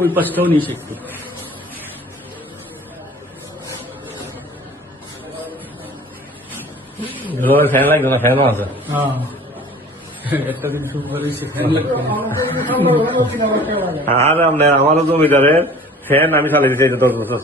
ওই পাশটাও নিস একটু। ফ্যান লাগবে না, ফ্যানও আছে। একটা দিন শুরু করে ফ্যান লাগবে। আর আমারও জমিদারের ফ্যান আমি চালাই দিচ্ছি 10 বছর।